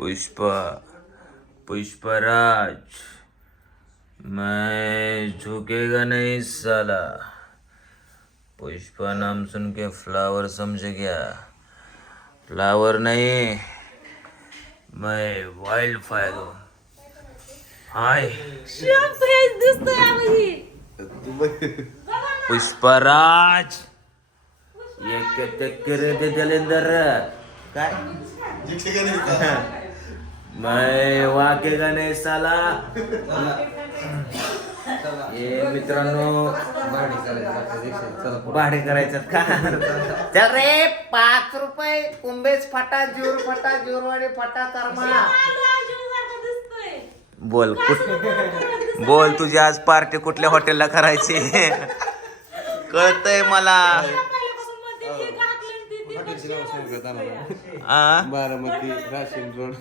पुष्पा पुष्पराज। मैं झुकेगा नहीं साला। पुष्पा नाम सुन के फ्लावर समझ गया। फ्लावर नहीं मैं वाइल्ड फायर हूँ। हाय। पुष्पराज। एक चक्कर दे दलिंदर काय? मैं वाकेगा नाही साला हे मित्रांनो. भाडे करायचं का? चल रे पाच रुपये कुंभेच फटा जीवर फटा जीवरवाडी फटा कर्मा बोल कुठ बोल तुझी आज पार्टी कुठल्या हॉटेलला करायची? कळतंय मला. आ? बारामती राशीन रोड.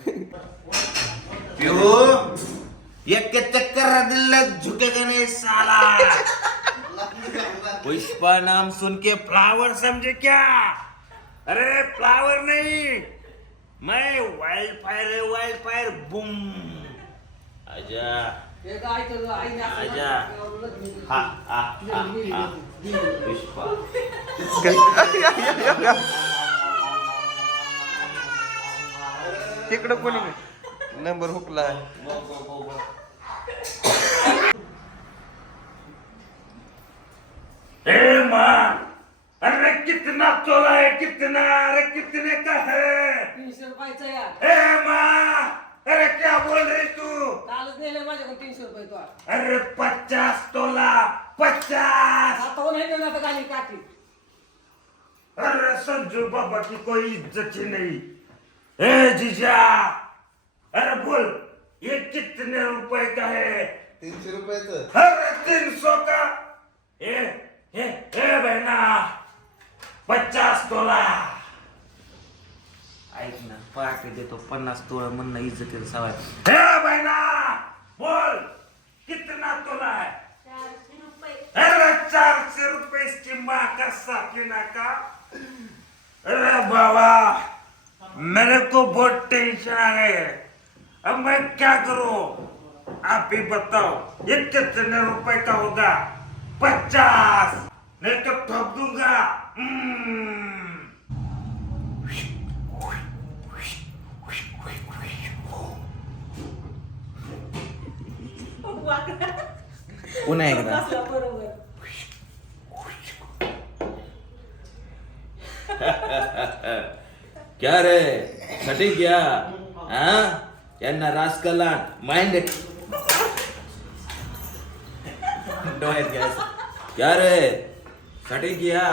पिऊ एक के चक्कर दिल झुकेगा नहीं साला पुष्पा नाम सुन के फ्लावर समझे क्या? अरे फ्लावर नहीं. मैं वाइल्ड फायर है वाइल्ड फायर बूम आजा. आजा. हा हा हा हा. पुष्पा. तिकडं कोणी नंबर हुकला. ए माँ अरे कितना तोला है कितना अरे कितने का है? तीनशे रुपयाचा या. ए माँ अरे क्या बोल रही तू? कालच नेले माझ्याकडून तीनशे रुपये तो. अरे पचास तोला पचास. हे गाली काठी? अरे संजू बाबा की कोई इज्जत ही नहीं. ए जीजा! अरे बोल ये कितने रुपए का है? तीनशे रुपयाचं. अरे तीन सौ का? ए ए ए बहना पचास तोला. ऐक ना पार्टी देतो पन्नास तोळा म्हणणं इज्जतीला सवाय. हे बहना बोल कितना तोला है अरे चारशे रुपये इसकी माँ का साकिना का अरे बाबा मेरे को बहुत टेंशन आ गई है। अब मैं क्या करूँ? आप ही बताओ ये कितने रुपए का होगा? पचास। नहीं तो ठोक दूँगा। हम्म। पुन्हा एकदा क्या रे? सटिंग क्या हाँ? यांना रास कलाट. माइंड डोळ्यात गॅस. क्या रे? सटिंग किया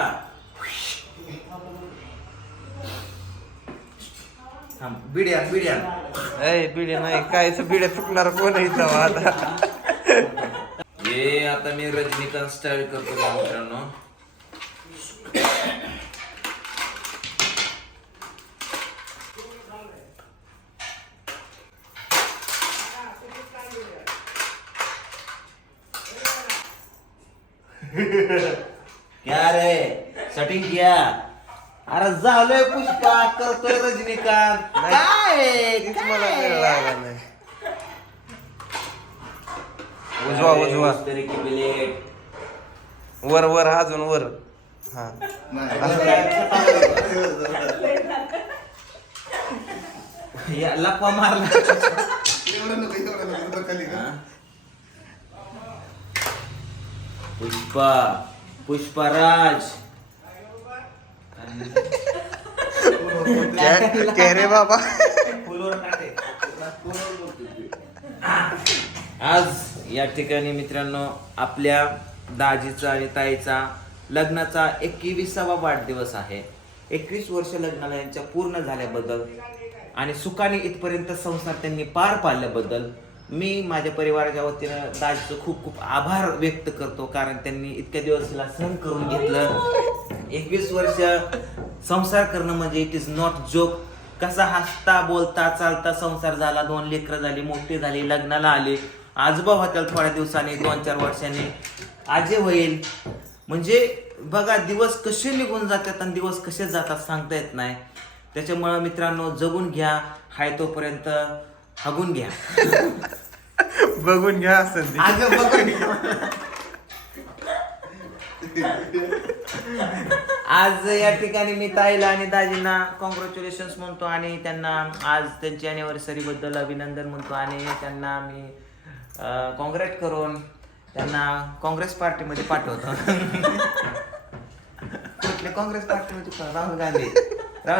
थांब, बिड्या बिड्या ए बिड्या नाही. कायच बिड्या चुकणार? कोण इथं आता? हे आता मी रजनीकांत स्टाईल करतो मित्रांनो. क्या रे? सटिंग किया? अरे झालोय पुष्पा करतोय रजनीकांत. काय? तीच मला वेळ काय? लागला नाही. उजवा उजवा. तरी की बिलेट वर वर अजून वर. हा. या लपा मारला. हा? पुष्पा पुष्पराज. क्या क्या रे बाबा. आज या ठिकाणी मित्रांनो आपल्या दाजीचा आणि ताईचा लग्नाचा एकविसावा वाढदिवस आहे. एकवीस वर्ष लग्नाला यांच्या पूर्ण झाल्याबद्दल आणि सुखाने इथपर्यंत संसार त्यांनी पार पाडल्याबद्दल मी माझ्या परिवाराच्या वतीनं दाजीचं खूप खूप आभार व्यक्त करतो कारण त्यांनी इतक्या दिवस तिला सहन करून घेतलं. एकवीस वर्ष संसार करणं म्हणजे इट इज नॉट जोक कसा हसता बोलता चालता संसार झाला दोन लेकरं झाली मोठी झाली लग्नाला आले. आजोबा होत्याला थोड्या दिवसांनी दोन चार वर्षांनी. आजे होईल. म्हणजे बघा दिवस कसे निघून जातात आणि दिवस कसे जातात सांगता येत नाही. त्याच्यामुळं मित्रांनो जगून घ्या. हाय तोपर्यंत हगून घ्या बघून घ्या. अगं बघून घ्या. आज या ठिकाणी मी ताईला आणि दाजींना कॉंग्रॅच्युलेशन म्हणतो आणि त्यांना आज त्यांची अॅनिव्हर्सरी बद्दल अभिनंदन म्हणतो आणि त्यांना मी कॉंग्रॅट करून त्यांना काँग्रेस पार्टीमध्ये पाठवतो कुठल्या काँग्रेस पार्टीमध्ये राहुल गांधी हा?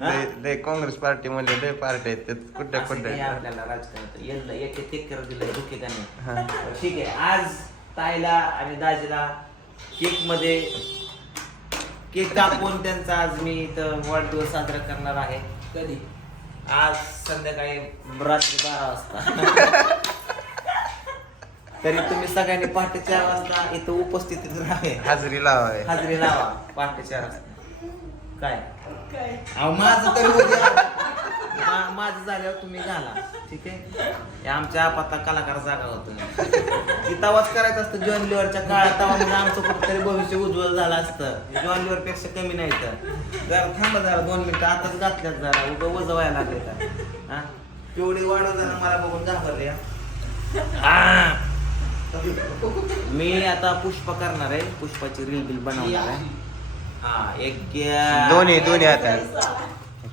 लय लय काँग्रेस पार्टी म्हणले लय पार्टी आहेत त्यात. असं काही कुठल्या आपल्याला राजकारण यांना एक एक एक करत दिलंय दुःखी त्यांनी. हा. ठीक आहे. आज ताईला आणि दाजीला केकमध्ये केक कापून त्यांचा आज मी इथं वाढदिवस साजरा करणार आहे. कधी? आज संध्याकाळी रात्री बारा वाजता. तरी तुम्ही सगळ्यांनी पहाटे चार वाजता इथं उपस्थित राहा. हाजरी लावाय हाजरी लावा पहाटे चार वाजता. काय? अहो माझं तरी. मा- माझं झाल्यावर तुम्ही घाला ठीक आहे? हे आमच्या पत्ता कलाकार जागा होतो. की तवाच करायचं असतं जॉन लिव्हरच्या काळात तवा म्हणजे आमचं कुठेतरी भविष्य उज्ज्वल झालं असतं. जॉन लिव्हरपेक्षा कमी नाही तर. जरा थांबा जरा दोन मिनिटं आताच घातल्यात जरा. उगं वजं व्हायला लागले का हा? केवढी वाढव जरा मला बघून घाबरले हा. मी आता पुष्प करणार आहे. पुष्पाची रील बिल बनवणार आहे. हा एक दोन्ही दोन्ही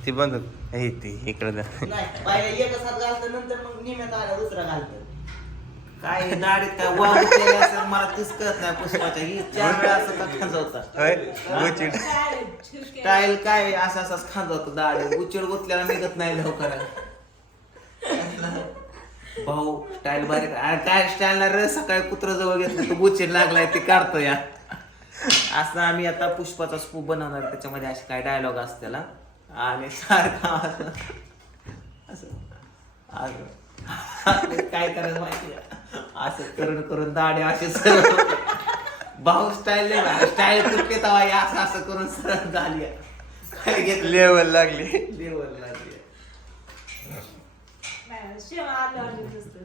ती बंद हे ती इकडे द्या. नाही, पहिले एकच हात घालतं नंतर मग निम्यात आला दुसरा घालतं. काय हे दाढीत काय वाव केले असेल मला तीच कळत नाही पुष्पाच्या. ही चार वेळा असं का खांजवता? होय गुचिड स्टाईल काय असं असंच खांजवतो दाढी. उचड गुतल्याला निघत नाही लवकर. भाऊ स्टाईल बारीक. अरे काय स्टाईल रे सकाळी कुत्र जवळ घेतलं तो बुचीड लागलाय ते काढतो या. असं आम्ही आता पुष्पाचा स्पूप बनवणार त्याच्यामध्ये असे काय डायलॉग असतेला आणि सारखा असं. काय करायचं माहिती असं करून करून दाढी असे सरळ भाऊ स्टाईल स्टाईल कुठे तवा हे असं असं करून सरळ झाली काय घेतलं? लेवल लागली. लेवल लागली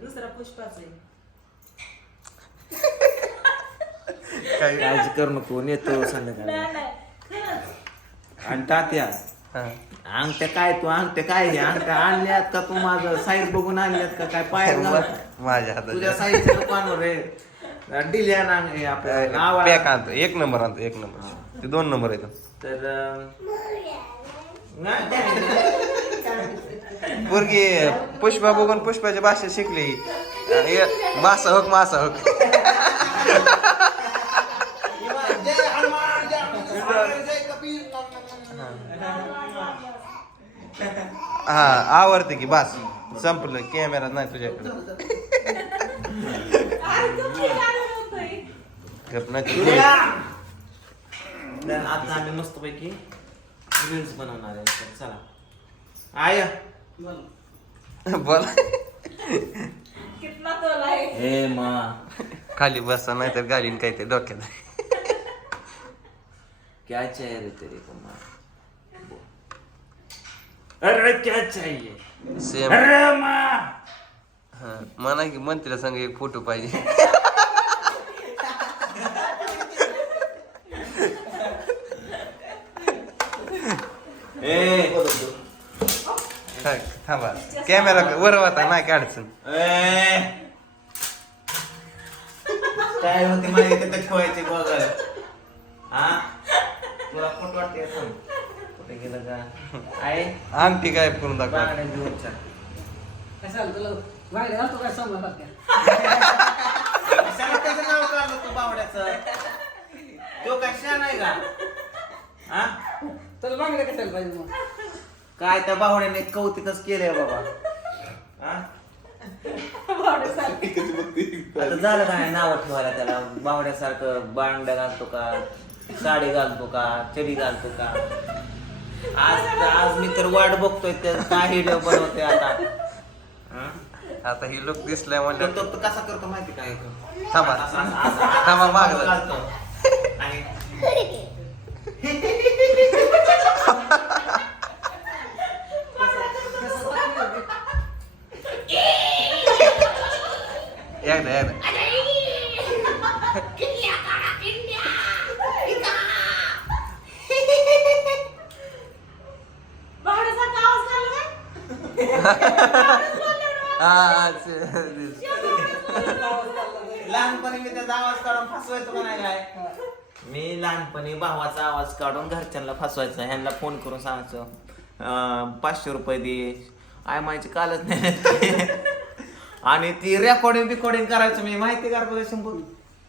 दुसरा पुष्पाच आहे. काय काळजी करू नको नेतो संध्याकाळी. नाही नाही. खरंच आणि तात्या हा. अंगठ्या काय तू अंगठ्या काय हे? अंगठ्या आणल्यात का तू माझं? साईज बघून आणल्यात का? काय पाय माझ्या तुझ्या हातात साईजच्या दुकानवर रे डिल्या ना हे आपलं नाव आहे. पॅक आणतो. एक नंबर आणतो एक नंबर. ते दोन नंबर येतो तर अं, नाही, नाही. पोरगी पुष्पा बघून पुष्पाची भाषा शिकली. मासा होक मासा होक. हा आवडते की बस संपलं कॅमेरा नाही तुझ्याकडे आता आम्ही रील्स बनवणार आहे चला आय बोल कितना तोला आहे हे मा खाली बसा नाही तर गाडीन काय ते डोक्यात क्या चाहिए तेरे को माँ अरे क्या चाहिए सेम अरे माँ! हा म्हणा की मंत्र्या संग एक फोटो पाहिजे. ए. थांब, थांबा. कॅमेरा वर होता नाही काय अडचण. ए. काय होते तर ठेवायचे बघ गेलं का? आहे? अंगठी काय करून दाखवा. बांगड्या घेऊन चल. तुला? वाईट घालतो काय कशाला त्याचं नाव काढलं तू बावड्याचं. तो कशा नाही का? हा? तुला कशाला पाहिजे मग? काय त्या बावड्याने कौतिकच केलंय बाबा. हा? आता झालं काय नाव ठेवायला त्याला? बावड्यासारखं बांगड्या घालतो का? साडी घालतो का? चडी घालतो का? आज आज मी तर वाट बघतोय तर काय व्हिडिओ बनवतोय आता हा? आता ही लोक दिसलाय तर म्हणलं तो तो कसा करतो माहिती काय थांबा. थांबा, मागं जा. आणि एकदा एकदा हा, लहानपणी मी त्याचा आवाज काढून फसवायचो का नाही काय? मी लहानपणी भावाचा आवाज काढून घरच्यांना फसवायचा ह्यांना फोन करून सांगायचो अं, पाचशे रुपये दे. आय माहिती कालच नाही आणि ती रेकॉर्डिंग बिकॉर्डिंग करायचं मी माहिती का रे शंभू?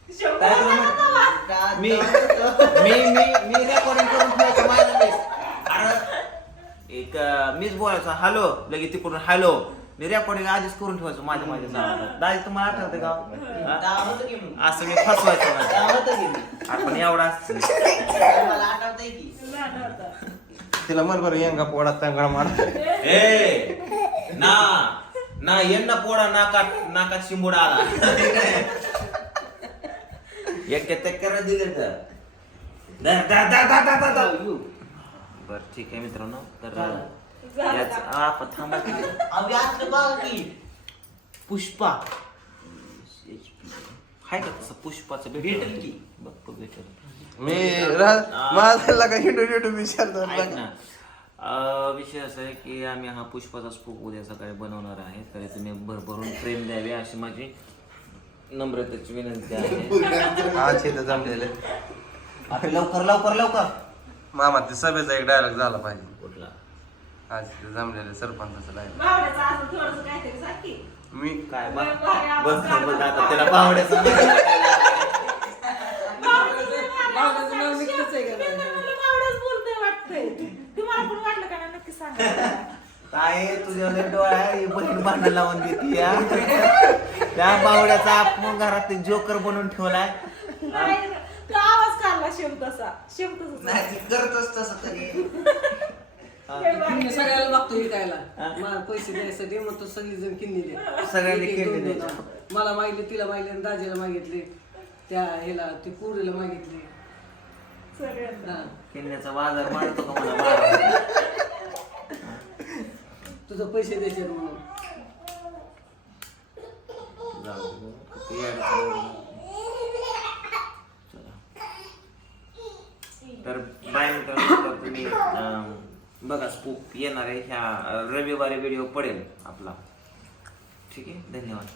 काय तुला माहिती? मी मी मी मी रेकॉर्डिंग करून ठेवायचं माझ्या अरे एक मीच बोलायचो हॅलो लगेच तिकडून हॅलो मी रेकॉर्डिंग आधीच करून ठेवायचो माझ्या माझ्या नावाला. दादी तुम्हाला आठवते का? हा? असं मी फसवायचो माझ्या. आपण एवढा होता. तिला मन बरं यंगा पोडात तांगडा मार. ए ना ना यांना पोडा नाकात नाकात शिंबुडा आला. एक कर दिले तर. दा- दा- दा- दा- दा- दा- दा. बर ठीक आहे मित्रांनो. तर याच आपण थांबा की. पुष्पा. हाय का तसं पुष्पाचं भेटेल? की. बघ बघ भेटेल. मी रा- हिंडू हिंडू विचारतो ऐक ना. अं, विषय असा आहे की आम्ही हा पुष्पाचा स्पूक उद्या सकाळी बनवणार आहे. तर तुम्ही भरभरून प्रेम द्यावे अशी माझी नम्रतेची विनंती आहे. हा छेद जमलेले लवकर लवकर लवकर. मामा ते सभेचा एक डायलॉग झाला पाहिजे कुठला हा छेद जमलेले सरपंचाचा डायलॉग बावड्याचं अजून थोडंसं काहीतरी सांग की. मी काय बा बस आता त्याला बावड्याचं बावड्याचं लय भारी आवाज बावड्याचं नाव काढतो. निघतंच आहे का मी नाही? तर म्हणलं बावड्याच बोलतोय वाटतंय. तुम्हाला पण वाटलं का नाही? नक्की सांगा काय तुझ्या लय डोळा ही बहीण भांडण लावून देते या त्या बावड्याचा आपण घरात जोकर बनवून ठेवलाय नाही, तो आवाज काढला शेव तसा शेव तसंच. नाही ती करतच तसं तरी सगळ्याला बघतो विकायला मला पैसे द्यायसाठी मग तो सगळी जण किन्नी द्या सगळ्यांनी एक- एक किन्नी दोन- दोन. द्यायच्या. मला मागितले तिला मागितले आणि दाजीला मागितले त्या ह्याला ती पुरीला मागितले सगळ्यांना. हा. किन्याचा बाजार मारतो का मला बाजार? तुझं पैसे द्यायचे म्हणून जाऊ दे. किती अडचण आहे. चला. तर बाय मित्रांनो तर तुम्ही अं, बघा गुरुवारी व्हिडिओ पडेल आपला. ठीक आहे? धन्यवाद.